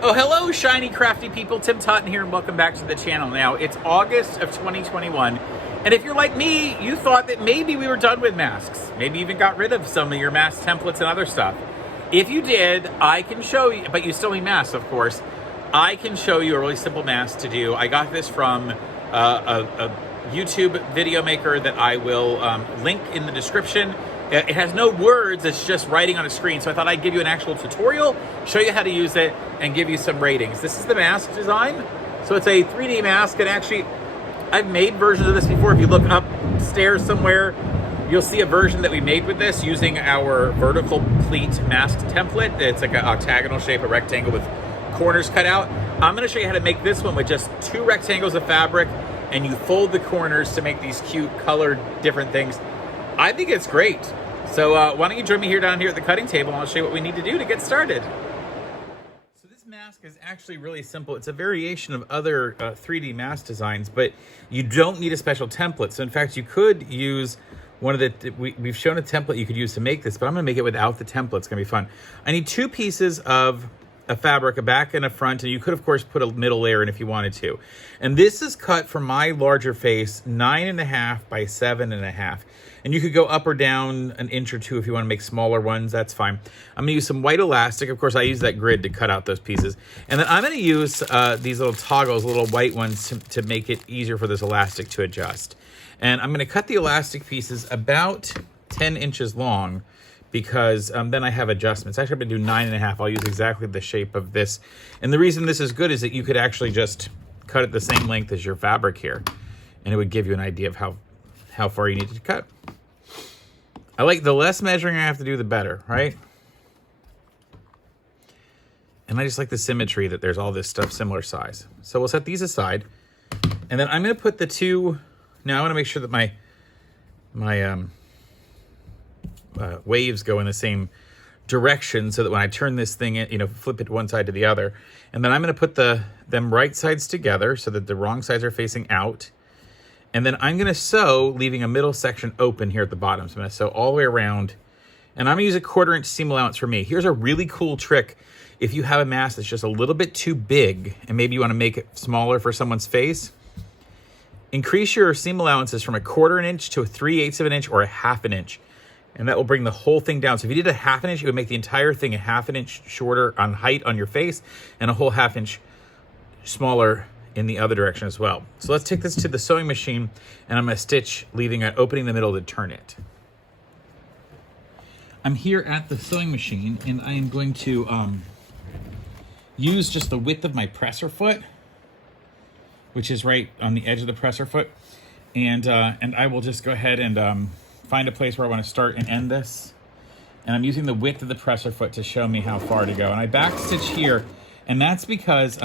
Oh, hello, shiny, crafty people. Tim Totten here, and welcome back to the channel. Now, it's August of 2021, and if you're like me, you thought that maybe we were done with masks. Maybe even got rid of some of your mask templates and other stuff. If you did, I can show you, but you still need masks, of course. I can show you a really simple mask to do. I got this from a YouTube video maker that I will link in the description. It has no words, it's just writing on a screen. So I thought I'd give you an actual tutorial, show you how to use it, and give you some ratings. This is the mask design. So it's a 3D mask, and actually, I've made versions of this before. If you look upstairs somewhere, you'll see a version that we made with this using our vertical pleat mask template. It's like an octagonal shape, a rectangle with corners cut out. I'm gonna show you how to make this one with just 2 rectangles of fabric, and you fold the corners to make these cute colored different things. I think it's great. So why don't you join me down here at the cutting table, and I'll show you what we need to do to get started. So this mask is actually really simple. It's a variation of other 3D mask designs, but you don't need a special template. So in fact, you could use one of the, we've shown a template you could use to make this, but I'm gonna make it without the template. It's gonna be fun. I need 2 pieces of a fabric, a back and a front, and you could of course put a middle layer in if you wanted to. And this is cut from my larger face, 9.5 by 7.5. And you could go up or down an inch or 2 if you want to make smaller ones, that's fine. I'm gonna use some white elastic. Of course, I use that grid to cut out those pieces. And then I'm gonna use these little toggles, little white ones, to make it easier for this elastic to adjust. And I'm gonna cut the elastic pieces about 10 inches long, because then I have adjustments. Actually, I'm gonna do 9.5. I'll use exactly the shape of this. And the reason this is good is that you could actually just cut it the same length as your fabric here, and it would give you an idea of how far you need to cut. I like the less measuring I have to do, the better, right? And I just like the symmetry that there's all this stuff similar size. So we'll set these aside, and then I'm gonna put the 2, now I wanna make sure that my waves go in the same direction, so that when I turn this thing in, flip it one side to the other. And then I'm gonna put them right sides together so that the wrong sides are facing out. And then I'm gonna sew, leaving a middle section open here at the bottom. So I'm gonna sew all the way around. And I'm gonna use a 1/4 inch seam allowance for me. Here's a really cool trick. If you have a mask that's just a little bit too big, and maybe you wanna make it smaller for someone's face, increase your seam allowances from a 1/4 inch to a 3/8 of an inch or a 1/2 inch. And that will bring the whole thing down. So if you did a 1/2 inch, it would make the entire thing a 1/2 inch shorter on height on your face, and a whole 1/2 inch smaller in the other direction as well. So let's take this to the sewing machine, and I'm gonna stitch, leaving an opening in the middle to turn it. I'm here at the sewing machine, and I am going to use just the width of my presser foot, which is right on the edge of the presser foot. And I will just go ahead and find a place where I want to start and end this. And I'm using the width of the presser foot to show me how far to go. And I back stitch here, and that's because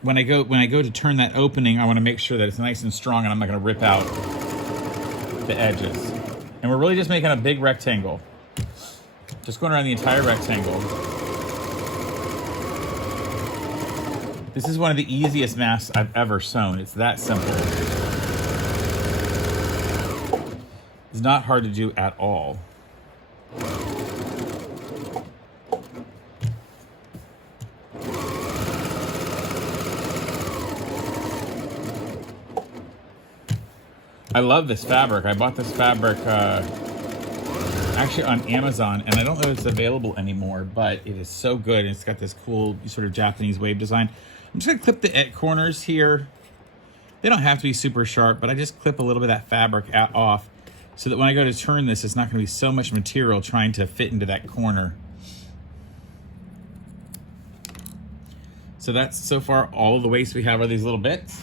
when I go to turn that opening, I want to make sure that it's nice and strong, and I'm not going to rip out the edges. And we're really just making a big rectangle. Just going around the entire rectangle. This is one of the easiest masks I've ever sewn. It's that simple. It's not hard to do at all. I love this fabric. I bought this fabric actually on Amazon, and I don't know if it's available anymore, but it is so good. It's got this cool sort of Japanese wave design. I'm just gonna clip the corners here. They don't have to be super sharp, but I just clip a little bit of that fabric off, so that when I go to turn this, it's not gonna be so much material trying to fit into that corner. So that's so far all of the waste we have are these little bits.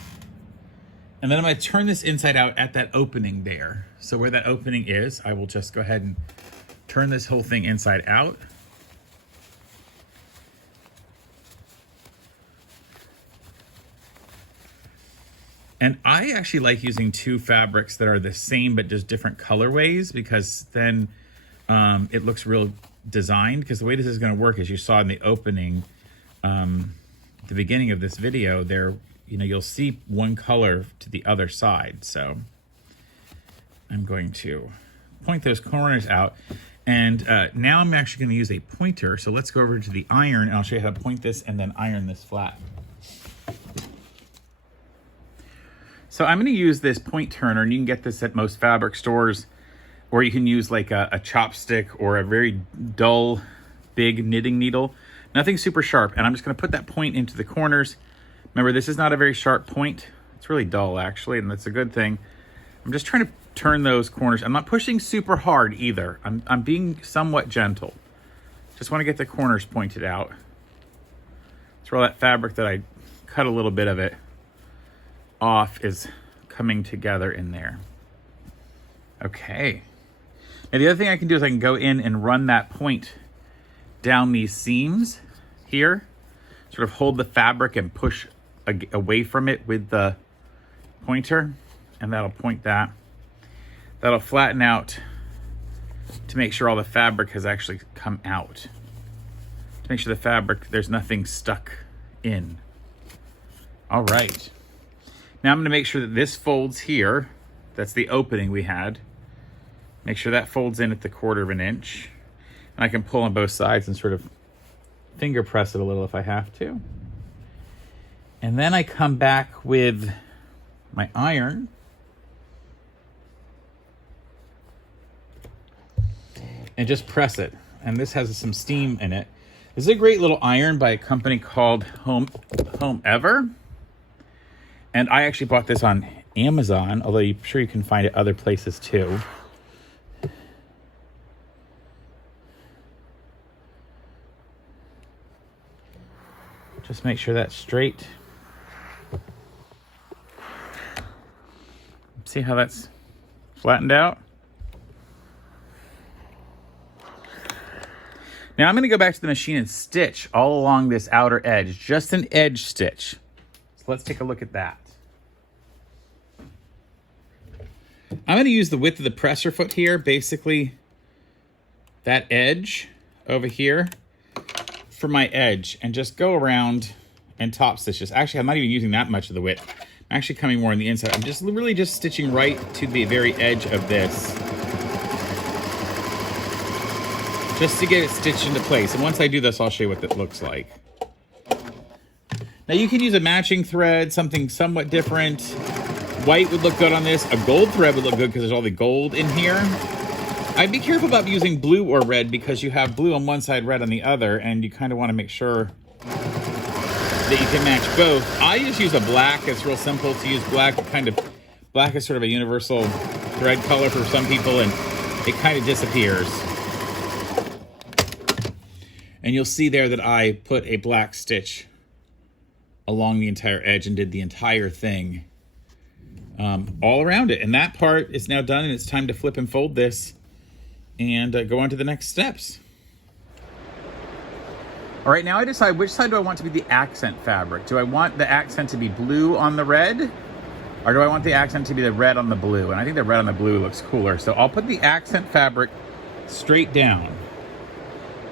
And then I'm gonna turn this inside out at that opening there. So where that opening is, I will just go ahead and turn this whole thing inside out. And I actually like using 2 fabrics that are the same but just different colorways, because then it looks real designed. Because the way this is gonna work, as you saw in the opening, the beginning of this video, there, you'll see one color to the other side. So I'm going to point those corners out. And now I'm actually going to use a pointer. So let's go over to the iron, and I'll show you how to point this and then iron this flat. So I'm going to use this point turner, and you can get this at most fabric stores, or you can use like a chopstick or a very dull, big knitting needle. Nothing super sharp. And I'm just going to put that point into the corners. Remember, this is not a very sharp point. It's really dull, actually, and that's a good thing. I'm just trying to turn those corners. I'm not pushing super hard either. I'm being somewhat gentle. Just want to get the corners pointed out. That's where all that fabric that I cut a little bit of it off is coming together in there. Okay. Now the other thing I can do is I can go in and run that point down these seams here, sort of hold the fabric and push away from it with the pointer, and that'll point that. That'll flatten out to make sure all the fabric has actually come out. To make sure the fabric, there's nothing stuck in. All right. Now I'm going to make sure that this folds here. That's the opening we had. Make sure that folds in at the 1/4 of an inch. And I can pull on both sides and sort of finger press it a little if I have to. And then I come back with my iron. And just press it. And this has some steam in it. This is a great little iron by a company called Home Ever. And I actually bought this on Amazon, although I'm sure you can find it other places too. Just make sure that's straight. See how that's flattened out? Now I'm going to go back to the machine and stitch all along this outer edge, just an edge stitch. So let's take a look at that. I'm going to use the width of the presser foot here, basically that edge over here for my edge, and just go around and top stitch this. Actually, I'm not even using that much of the width. I'm actually coming more on the inside. I'm just really just stitching right to the very edge of this, just to get it stitched into place. And once I do this, I'll show you what that looks like. Now you can use a matching thread, something somewhat different. White would look good on this. A gold thread would look good because there's all the gold in here. I'd be careful about using blue or red because you have blue on one side, red on the other, and you kind of want to make sure that you can match both. I just use a black. It's real simple to use black. Black is sort of a universal thread color for some people, and it kind of disappears. And you'll see there that I put a black stitch along the entire edge and did the entire thing all around it. And that part is now done, and it's time to flip and fold this and go on to the next steps. All right, now I decide which side do I want to be the accent fabric. Do I want the accent to be blue on the red, or do I want the accent to be the red on the blue? And I think the red on the blue looks cooler. So I'll put the accent fabric straight down.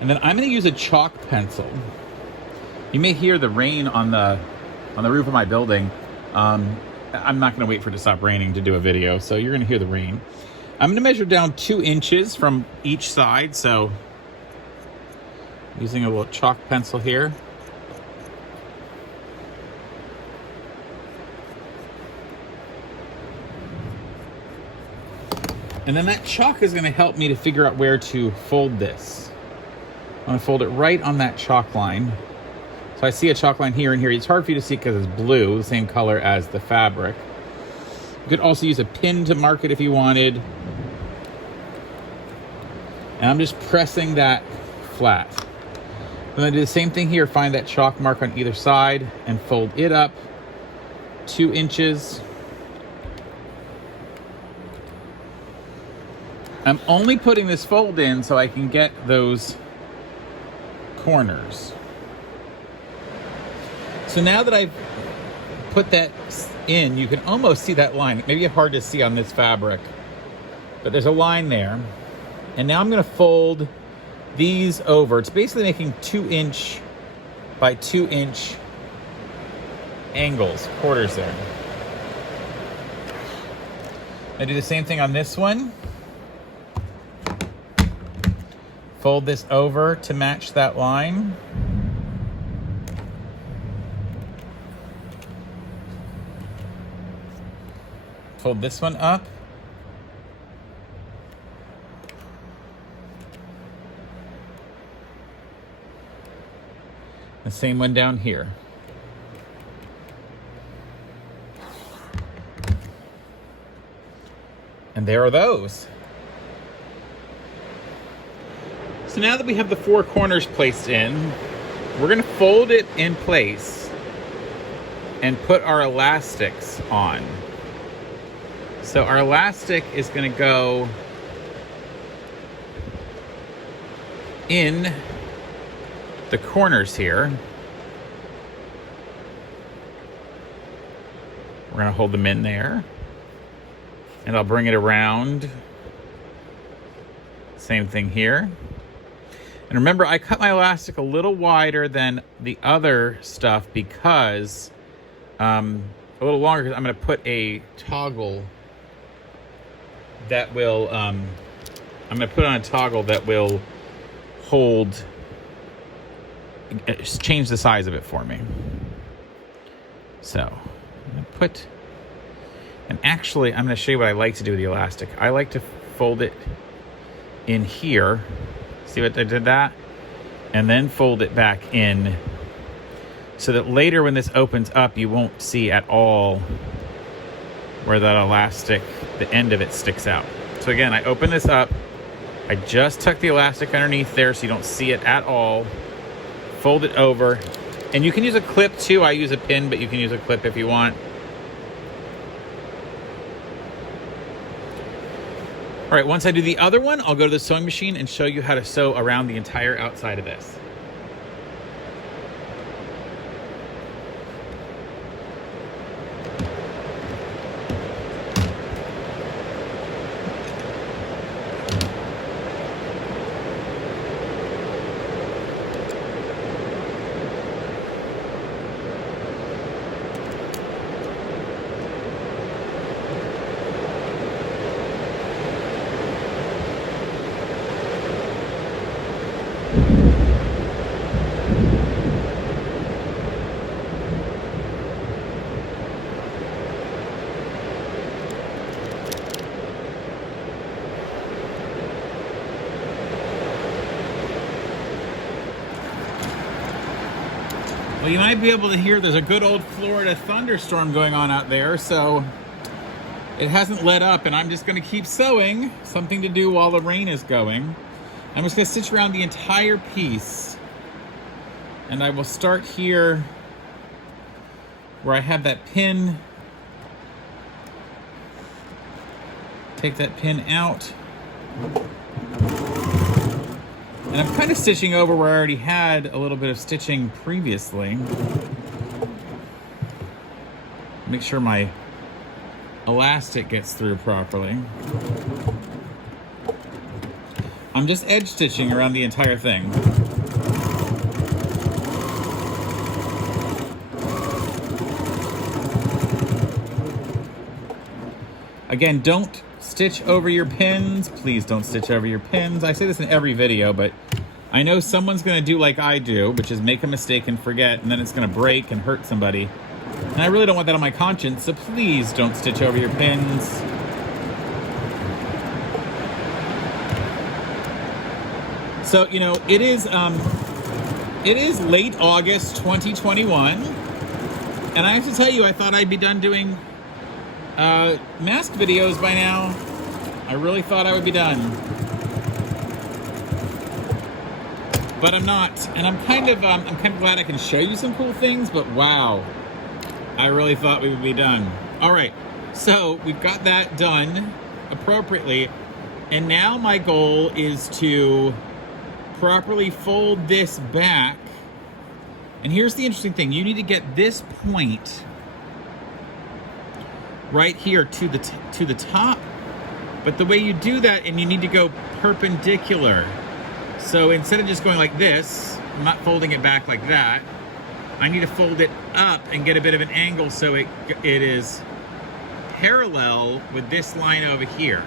And then I'm going to use a chalk pencil. You may hear the rain on the roof of my building. I'm not going to wait for it to stop raining to do a video, so you're going to hear the rain. I'm going to measure down 2 inches from each side, so using a little chalk pencil here. And then that chalk is going to help me to figure out where to fold this. I'm going to fold it right on that chalk line. So I see a chalk line here and here. It's hard for you to see because it's blue, the same color as the fabric. You could also use a pin to mark it if you wanted. And I'm just pressing that flat. I'm going to do the same thing here. Find that chalk mark on either side and fold it up 2 inches. I'm only putting this fold in so I can get those corners. So now that I've put that in, you can almost see that line. Maybe it's hard to see on this fabric, but there's a line there. And now I'm going to fold these over. It's basically making 2 inch by 2 inch angles, quarters there. I do the same thing on this one. Fold this over to match that line. Fold this one up. The same one down here. And there are those. So now that we have the 4 corners placed in, we're gonna fold it in place and put our elastics on. So our elastic is gonna go in the corners here. We're gonna hold them in there. And I'll bring it around. Same thing here. And remember, I cut my elastic a little wider than the other stuff because, a little longer, because I'm gonna put a toggle that will, I'm gonna put on a toggle that will hold, change the size of it for me. So, I'm gonna put, and actually, I'm gonna show you what I like to do with the elastic. I like to fold it in here. See what I did that? And then fold it back in so that later when this opens up, you won't see at all where that elastic, the end of it sticks out. So again, I open this up. I just tuck the elastic underneath there so you don't see it at all. Fold it over. And you can use a clip too. I use a pin, but you can use a clip if you want. All right, once I do the other one, I'll go to the sewing machine and show you how to sew around the entire outside of this. Well, you might be able to hear there's a good old Florida thunderstorm going on out there, so it hasn't let up, and I'm just going to keep sewing, something to do while the rain is going. I'm just going to stitch around the entire piece, and I will start here where I have that pin. Take that pin out. And I'm kind of stitching over where I already had a little bit of stitching previously. Make sure my elastic gets through properly. I'm just edge stitching around the entire thing. Again, don't stitch over your pins. Please don't stitch over your pins. I say this in every video, but I know someone's gonna do like I do, which is make a mistake and forget, and then it's gonna break and hurt somebody. And I really don't want that on my conscience, so please don't stitch over your pins. So, you know, it is late August 2021, and I have to tell you, I thought I'd be done doing mask videos by now. I really thought I would be done, but I'm not, and I'm kind of glad I can show you some cool things. But wow, I really thought we would be done. All right, so we've got that done appropriately, and now my goal is to properly fold this back. And here's the interesting thing: you need to get this point right here to the top, but the way you do that, and you need to go perpendicular. So instead of just going like this, I'm not folding it back like that. I need to fold it up and get a bit of an angle so it is parallel with this line over here.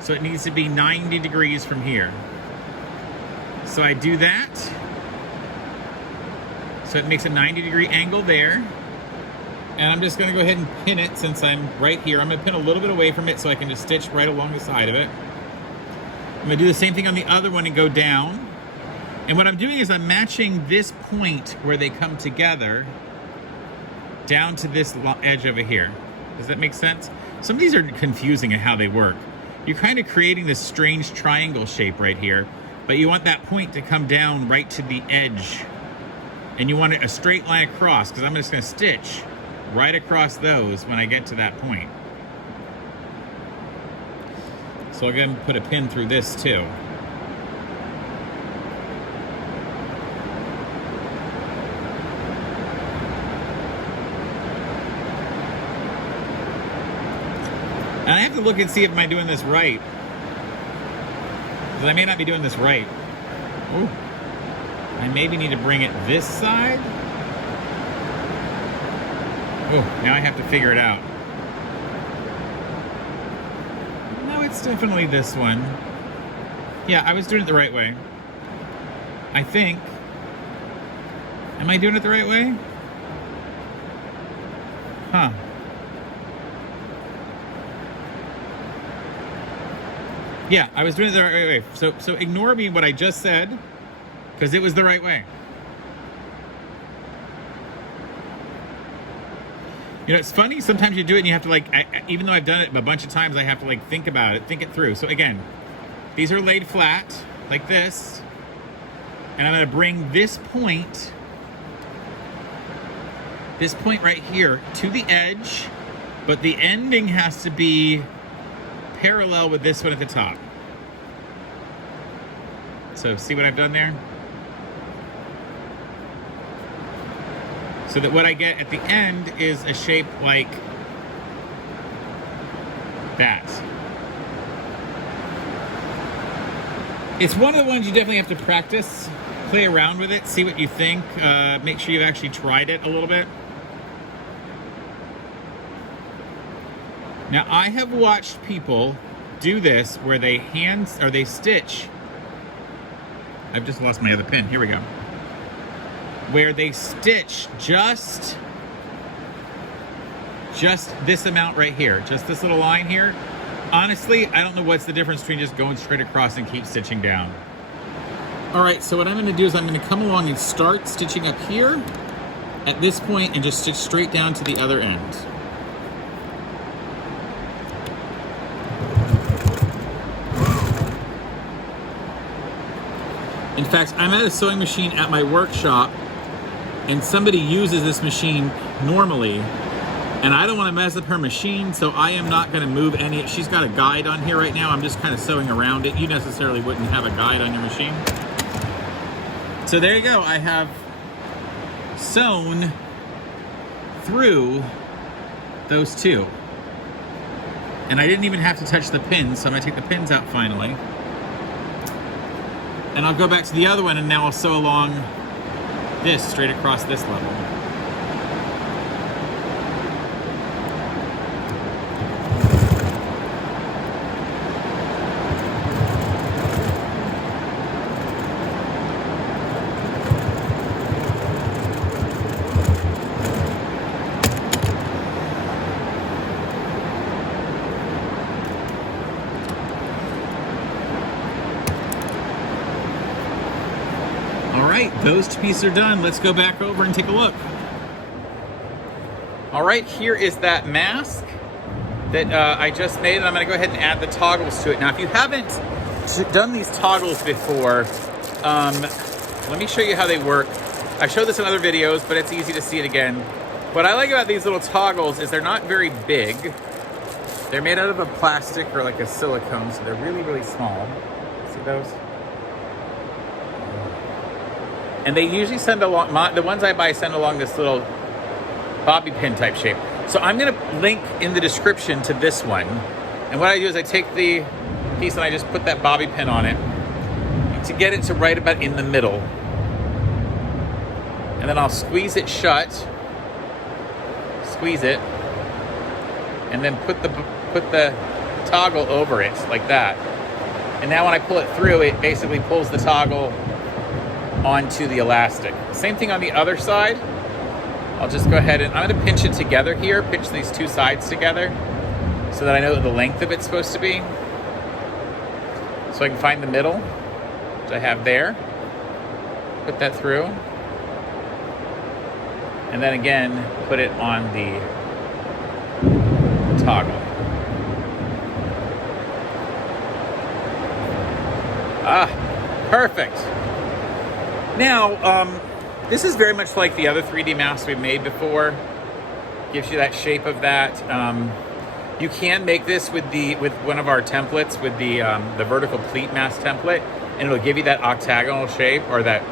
So it needs to be 90 degrees from here. So I do that. So it makes a 90-degree angle there. And I'm just gonna go ahead and pin it since I'm right here. I'm gonna pin a little bit away from it so I can just stitch right along the side of it. I'm gonna do the same thing on the other one and go down. And what I'm doing is I'm matching this point where they come together down to this edge over here. Does that make sense? Some of these are confusing in how they work. You're kind of creating this strange triangle shape right here, but you want that point to come down right to the edge. And you want it a straight line across, because I'm just gonna stitch right across those when I get to that point. So I'll go ahead and put a pin through this too. And I have to look and see if I'm doing this right. Because I may not be doing this right. Ooh. I maybe need to bring it this side. Oh, now I have to figure it out. No, it's definitely this one. Yeah, I was doing it the right way. I think. Am I doing it the right way? Huh. Yeah, I was doing it the right way. So ignore me what I just said, because it was the right way. You know, it's funny, sometimes you do it and you have to like, even though I've done it a bunch of times, I have to like think about it, think it through. So again, these are laid flat, like this. And I'm gonna bring this point right here to the edge, but the ending has to be parallel with this one at the top. So see what I've done there? So that what I get at the end is a shape like that. It's one of the ones you definitely have to practice, play around with it, see what you think, make sure you've actually tried it a little bit. Now I have watched people do this where they they stitch. I've just lost my other pin, here we go. Where they stitch just this amount right here, just this little line here. Honestly, I don't know what's the difference between just going straight across and keep stitching down. All right, so what I'm gonna do is I'm gonna come along and start stitching up here at this point and just stitch straight down to the other end. In fact, I'm at a sewing machine at my workshop and somebody uses this machine normally, and I don't want to mess up her machine, so I am not going to move any. She's got a guide on here right now. I'm just kind of sewing around it. You necessarily wouldn't have a guide on your machine. So there you go. I have sewn through those two. And I didn't even have to touch the pins, so I'm going to take the pins out finally. And I'll go back to the other one, and now I'll sew along this straight across this level. Those two pieces are done. Let's go back over and take a look. All right, here is that mask that I just made, and I'm gonna go ahead and add the toggles to it. Now, if you haven't done these toggles before, let me show you how they work. I showed this in other videos, but it's easy to see it again. What I like about these little toggles is they're not very big. They're made out of a plastic or like a silicone, so they're really, really small. See those? And they usually send along, the ones I buy send along this little bobby pin type shape. So I'm gonna link in the description to this one. And what I do is I take the piece and I just put that bobby pin on it to get it to right about in the middle. And then I'll squeeze it shut, squeeze it, and then put the toggle over it like that. And now when I pull it through, it basically pulls the toggle onto the elastic. Same thing on the other side. I'll just go ahead and I'm going to pinch it together here, pinch these two sides together so that I know the length of it's supposed to be. So I can find the middle, which I have there. Put that through. And then again, put it on the toggle. Ah, perfect. Now, this is very much like the other 3D masks we've made before. Gives you that shape of that. You can make this with one of our templates, with the vertical pleat mask template, and it'll give you that octagonal shape, or that,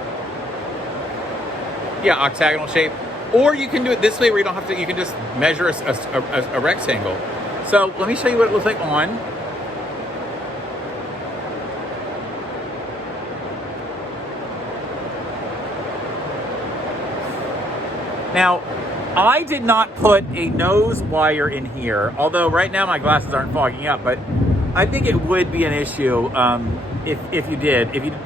yeah, octagonal shape. Or you can do it this way where you don't have to, you can just measure a rectangle. So let me show you what it looks like on. Now, I did not put a nose wire in here, although right now my glasses aren't fogging up, but I think it would be an issue if you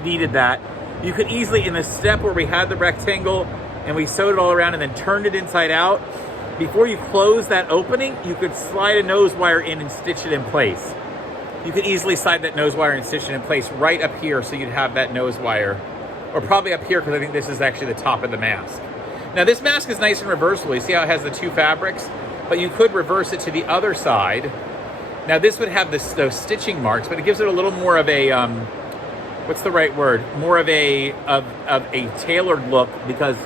needed that. You could easily, in the step where we had the rectangle and we sewed it all around and then turned it inside out, before you close that opening, you could slide a nose wire in and stitch it in place. You could easily slide that nose wire and stitch it in place right up here, so you'd have that nose wire, or probably up here, because I think this is actually the top of the mask. Now this mask is nice and reversible. You see how it has the two fabrics? But you could reverse it to the other side. Now this would have those stitching marks, but it gives it a little more of a, what's the right word? More of a tailored look, because,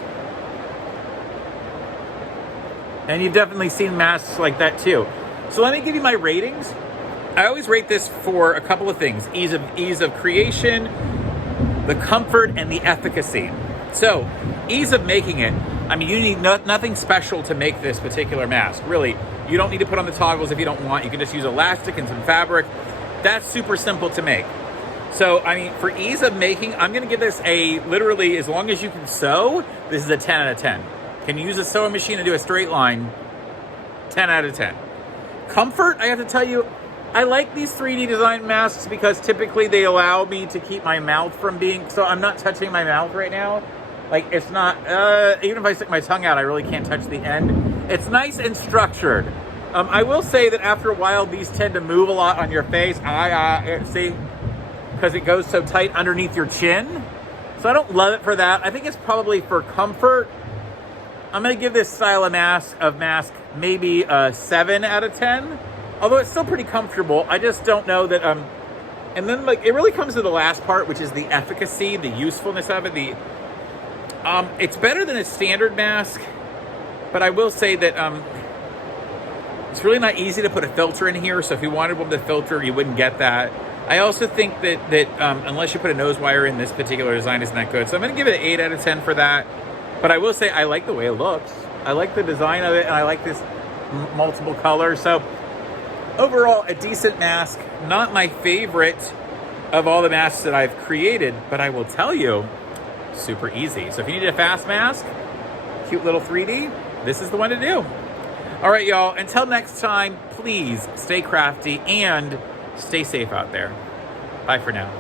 and you've definitely seen masks like that too. So let me give you my ratings. I always rate this for a couple of things: ease of creation, the comfort, and the efficacy. So, ease of making it. I mean, you need nothing special to make this particular mask. Really, you don't need to put on the toggles if you don't want. You can just use elastic and some fabric. That's super simple to make. So, I mean, for ease of making, I'm going to give this a, literally, as long as you can sew, this is a 10 out of 10. Can you use a sewing machine and do a straight line? 10 out of 10. Comfort, I have to tell you, I like these 3D design masks because typically they allow me to keep my mouth from being, so I'm not touching my mouth right now. Like, it's not, even if I stick my tongue out, I really can't touch the end. It's nice and structured. I will say that after a while, these tend to move a lot on your face. See, because it goes so tight underneath your chin. So I don't love it for that. I think it's probably for comfort. I'm gonna give this style of mask maybe a 7 out of 10. Although it's still pretty comfortable. I just don't know that, and then like, it really comes to the last part, which is the efficacy, the usefulness of it. It's better than a standard mask, but I will say that it's really not easy to put a filter in here. So if you wanted one with a filter, you wouldn't get that. I also think that unless you put a nose wire in, this particular design isn't that good. So I'm going to give it an 8 out of 10 for that. But I will say I like the way it looks. I like the design of it, and I like this multiple colors. So overall, a decent mask. Not my favorite of all the masks that I've created, but I will tell you, super easy. So if you need a fast mask, cute little 3D, this is the one to do. All right, y'all, until next time, please stay crafty and stay safe out there. Bye for now.